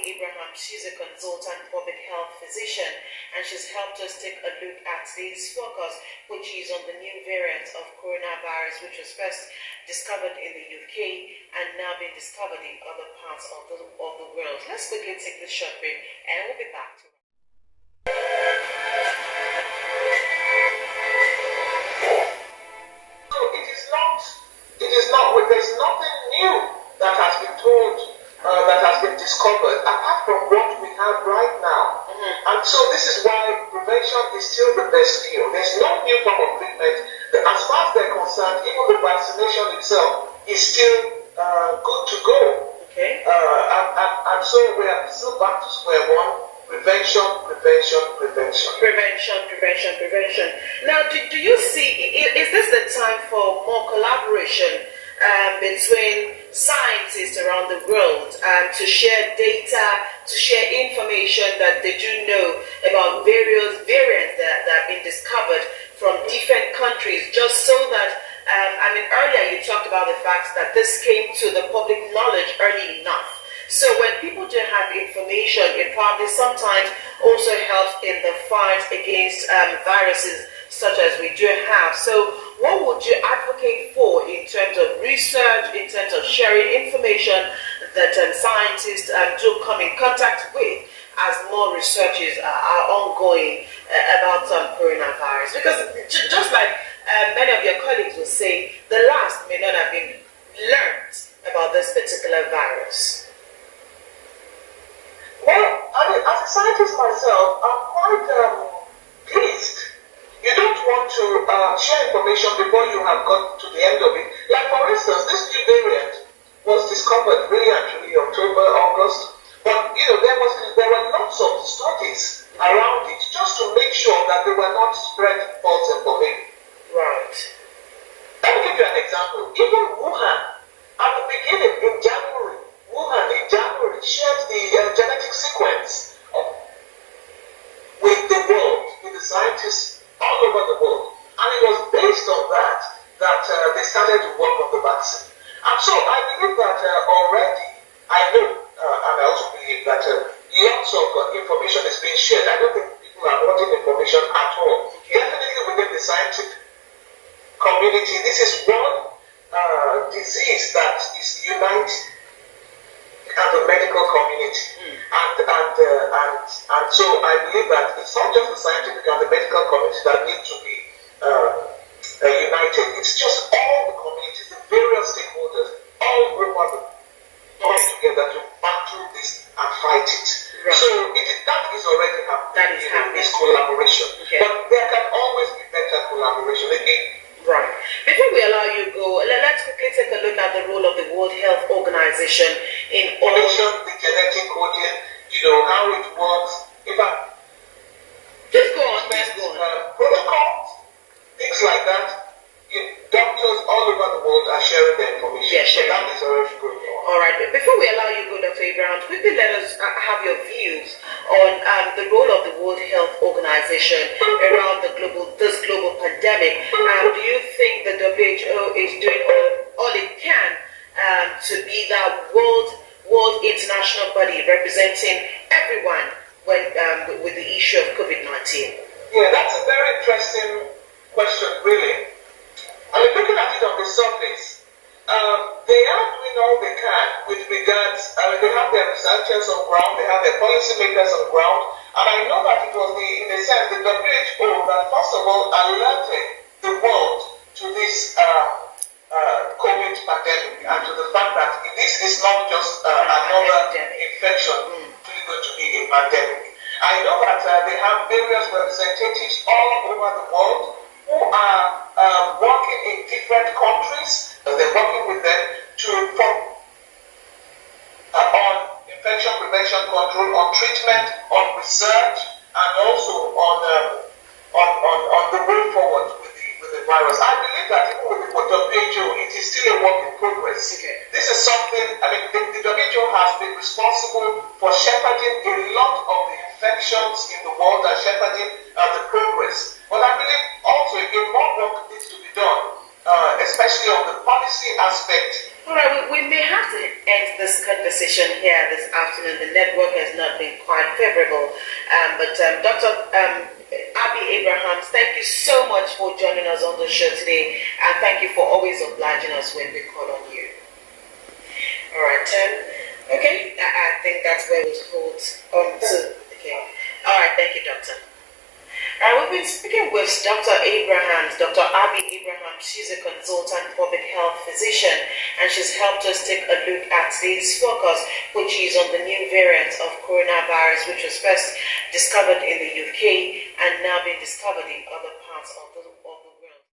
Abraham. She's a consultant public health physician, and she's helped us take a look at today's focus, which is on the new variant of coronavirus, which was first discovered in the UK and now being discovered in other parts of the world. Let's quickly take this short break, and we'll be back to there's nothing new that has been told, that has been discovered, apart from what we have right now. And so this is why prevention is still the best view. There's no new form of treatment. As far as they're concerned, even the vaccination itself is still good to go. Okay. And so we are still back to square one. Prevention. Now, do you see, is this the time for more collaboration between scientists around the world to share data, to share information that they do know about various variants that have been discovered from different countries, just so that, earlier you talked about the fact that this came to the public knowledge early enough. So when people do have information, it probably sometimes also helps in the fight against viruses such as we do have. So what would you advocate for in terms of research, in terms of sharing information that scientists do come in contact with as more researches are ongoing about coronavirus? Because just like many of your colleagues will say, the last may not have been learned about this particular virus. Well, as a scientist myself, I'm quite pleased. You don't want to share information before you have got to the end of it. Like, for instance, this new variant was discovered really actually October, August. But, there were lots of studies around it just to make sure that they were not spreading false information. Right. Let me give you an example. Even Wuhan, at the beginning, in January, shared the genetic sequence with the world, with the scientists all over the world. And it was based on that they started to work on the vaccine. And so I believe that already, I know, and I also believe that lots of information is being shared. I don't think people are wanting information at all. Definitely within the scientific community, this is one disease that is uniting and the medical community. And so I believe that it's not just the scientific and the medical community that need to be united. It's just all the communities, the various stakeholders, all over the come together to battle this and fight it. Right. So that is already happening. That is happening. This collaboration. Okay. But there can always be better collaboration again. Right. Before we allow you to go, let's quickly take a look at the role of the World Health Organization in all the genetic coding, how it works. In fact, just go on. Protocols, things like that. Doctors all over the world are sharing their information. Yeah, so that is already going on. All right. Before we allow you to go, Dr. Abraham, quickly let us have your views on the role of the World Health Organization around this global pandemic. Do you think the WHO is doing all it can to be that world international body representing everyone with the issue of COVID-19? Yeah, that's a very interesting question, really. Looking at it on the surface, they are doing all they can with regards, they have their researchers on ground, they have their policymakers on ground, and I know that it was in a sense, the WHO that first of all alerted the world to this COVID pandemic and to the fact that this is not just another infection, it's really going to be a pandemic. I know that they have various representatives all over the world who are working in different countries. They're working with them on infection prevention control, on treatment, on research, and also on the way forward with the virus. I believe that even with the WHO, it is still a work in progress. Okay. This is something, the WHO has been responsible for shepherding a lot of the infections in the world and shepherding the progress. But I believe also more work needs to be done especially on the policy aspect. All right, we may have to end this conversation here this afternoon. The network has not been quite favorable. But Dr. Abby Abrahams, thank you so much for joining us on the show today. And thank you for always obliging us when we call on you. All right, okay, I think that's where we hold on to. Okay. All right, thank you, Doctor. We've been speaking with Dr. Abrahams, Dr. Abby Abrahams. She's a consultant public health physician, and she's helped us take a look at today's focus, which is on the new variant of coronavirus, which was first discovered in the UK and now been discovered in other parts of the